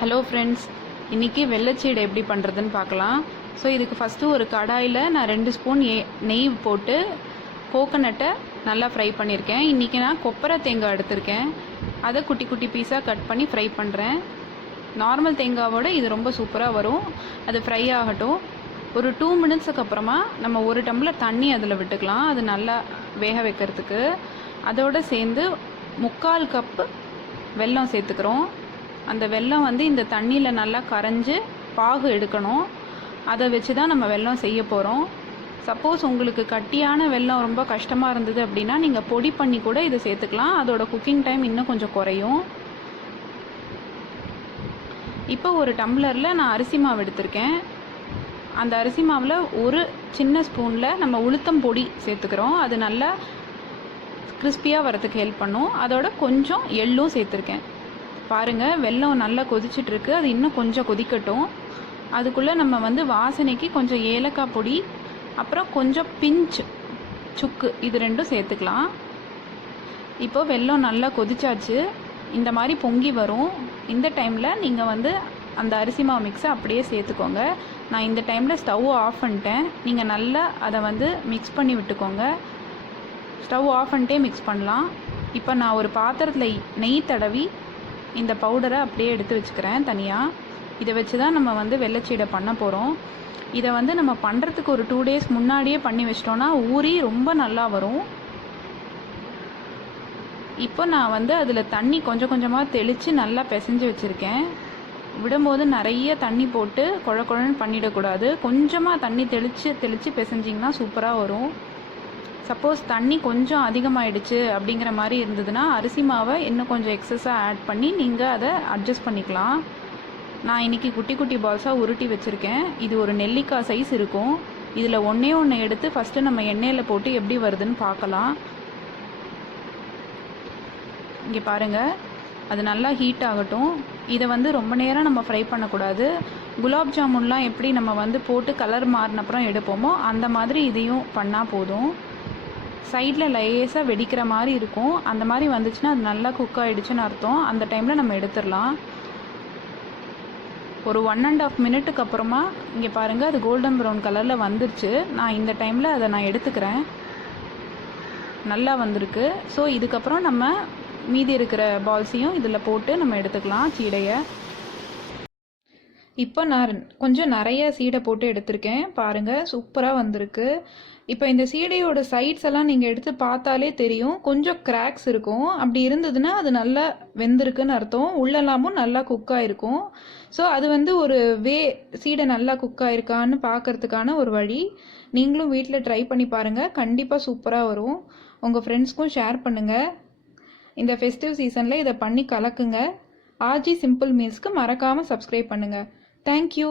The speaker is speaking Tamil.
ஹலோ ஃப்ரெண்ட்ஸ், இன்றைக்கி வெள்ளைச்சீடை எப்படி பண்ணுறதுன்னு பார்க்கலாம். ஸோ இதுக்கு ஃபஸ்ட்டு ஒரு கடாயில் நான் 2 ஸ்பூன் நெய் போட்டு கோகோனட்டை நல்லா ஃப்ரை பண்ணியிருக்கேன். இன்றைக்கி நான் கொப்பரை தேங்காய் எடுத்திருக்கேன். அதை குட்டி குட்டி பீஸாக கட் பண்ணி ஃப்ரை பண்ணுறேன். நார்மல் தேங்காவோட இது ரொம்ப சூப்பராக வரும். அது ஃப்ரை ஆகட்டும். ஒரு 2 மினிட்ஸுக்கு அப்புறமா நம்ம 1 டம்ளர் தண்ணி அதில் விட்டுக்கலாம், அது நல்லா வேக வைக்கிறதுக்கு. அதோடு சேர்ந்து 3/4 கப்பு வெல்லம் சேர்த்துக்கிறோம். அந்த வெல்லம் இந்த தண்ணியில் நல்லா கரைஞ்சி பாகு எடுக்கணும். அதை வச்சு தான் நம்ம வெல்லம் செய்ய போகிறோம். சப்போஸ் உங்களுக்கு கட்டியான வெல்லம் ரொம்ப கஷ்டமாக இருந்தது அப்படின்னா நீங்கள் பொடி பண்ணி கூட இதை சேர்த்துக்கலாம். அதோட குக்கிங் டைம் இன்னும் கொஞ்சம் குறையும். இப்போ ஒரு டம்ளரில் நான் அரிசி மாவு எடுத்திருக்கேன். அந்த அரிசி மாவில் ஒரு சின்ன ஸ்பூனில் நம்ம உளுத்தம் பொடி சேர்த்துக்கிறோம். அது நல்லா கிறிஸ்பியாக வரதுக்கு ஹெல்ப் பண்ணும். அதோட கொஞ்சம் எள்ளும் சேர்த்துருக்கேன். பாருங்கள், வெல்லம் நல்லா கொதிச்சிட்ருக்கு. அது இன்னும் கொஞ்சம் கொதிக்கட்டும். அதுக்குள்ளே நம்ம வாசனைக்கு கொஞ்சம் ஏலக்காய் பொடி, அப்புறம் கொஞ்சம் பிஞ்ச் சுக்கு, இது 2ம் சேர்த்துக்கலாம். இப்போ வெல்லம் நல்லா கொதிச்சாச்சு. இந்த மாதிரி பொங்கி வரும். இந்த டைமில் நீங்கள் அந்த அரிசி மாவு மிக்ஸை அப்படியே சேர்த்துக்கோங்க. நான் இந்த டைமில் ஸ்டவ் ஆஃப் பண்ணிட்டேன். நீங்கள் நல்லா அதை மிக்ஸ் பண்ணி விட்டுக்கோங்க. ஸ்டவ் ஆஃப் பண்ணிட்டே மிக்ஸ் பண்ணலாம். இப்போ நான் ஒரு பாத்திரத்தில் நெய் தடவி இந்த பவுடரை அப்படியே எடுத்து வச்சுக்கிறேன் தனியாக. இதை வச்சு தான் நம்ம வெள்ளைச்சீடை பண்ண போகிறோம். இதை நம்ம பண்ணுறதுக்கு ஒரு 2 டேஸ் முன்னாடியே பண்ணி வச்சிட்டோன்னா ஊறி ரொம்ப நல்லா வரும். இப்போ நான் அதில் தண்ணி கொஞ்சம் கொஞ்சமாக தெளித்து நல்லா பிசைஞ்சு வச்சுருக்கேன். விடும்போது நிறைய தண்ணி போட்டு குழ குழன்னு பண்ணிடக்கூடாது. கொஞ்சமாக தண்ணி தெளித்து பிசைஞ்சிங்கன்னா சூப்பராக வரும். சப்போஸ் தண்ணி கொஞ்சம் அதிகமாகிடுச்சு அப்படிங்கிற மாதிரி இருந்ததுன்னா அரிசி மாவை இன்னும் கொஞ்சம் எக்ஸஸாக ஆட் பண்ணி நீங்கள் அதை அட்ஜஸ்ட் பண்ணிக்கலாம். நான் இன்றைக்கி குட்டி குட்டி பால்ஸாக உருட்டி வச்சுருக்கேன். இது ஒரு நெல்லிக்காய் சைஸ் இருக்கும். இதில் ஒன்று எடுத்து ஃபஸ்ட்டு நம்ம எண்ணெயில் போட்டு எப்படி வருதுன்னு பார்க்கலாம். இங்கே பாருங்கள், அது நல்லா ஹீட் ஆகட்டும். இதை ரொம்ப நேரம் நம்ம ஃப்ரை பண்ணக்கூடாது. குலாப் ஜாமுன்லாம் எப்படி நம்ம போட்டு கலர் மாறினப்புறம் எடுப்போமோ அந்த மாதிரி இதையும் பண்ணால் போதும். சைடில் லேசாக வெடிக்கிற மாதிரி இருக்கும். அந்த மாதிரி வந்துச்சுன்னா அது நல்லா குக் ஆகிடுச்சுன்னு அர்த்தம். அந்த டைமில் நம்ம எடுத்துடலாம். ஒரு 1.5 மினிட்டுக்கு அப்புறமா இங்கே பாருங்கள், அது கோல்டன் ப்ரௌன் கலரில் வந்துருச்சு. நான் இந்த டைமில் அதை நான் எடுத்துக்கிறேன். நல்லா வந்திருக்கு. ஸோ இதுக்கப்புறம் நம்ம மீதி இருக்கிற பால்ஸையும் இதில் போட்டு நம்ம எடுத்துக்கலாம் சீடையை. இப்போ நான் கொஞ்சம் நிறைய சீடை போட்டு எடுத்திருக்கேன். பாருங்கள், சூப்பராக வந்திருக்கு. இப்போ இந்த சீடையோட சைட்ஸ் எல்லாம் நீங்கள் எடுத்து பார்த்தாலே தெரியும், கொஞ்சம் கிராக்ஸ் இருக்கும். அப்படி இருந்ததுன்னா அது நல்லா வெந்திருக்குன்னு அர்த்தம். உள்ளெல்லாமும் நல்லா குக் ஆகிருக்கும். ஸோ அது ஒரு சீடை நல்லா குக் ஆகிருக்கான்னு பார்க்கறதுக்கான ஒரு வழி. நீங்களும் வீட்டில் ட்ரை பண்ணி பாருங்கள். கண்டிப்பாக சூப்பராக வரும். உங்கள் ஃப்ரெண்ட்ஸ்க்கும் ஷேர் பண்ணுங்கள். இந்த ஃபெஸ்டிவ் சீசனில் இதை பண்ணி கலக்குங்க. ஆர்ஜி சிம்பிள் மீல்ஸ்க்கு மறக்காமல் சப்ஸ்கிரைப் பண்ணுங்கள். தேங்க்யூ.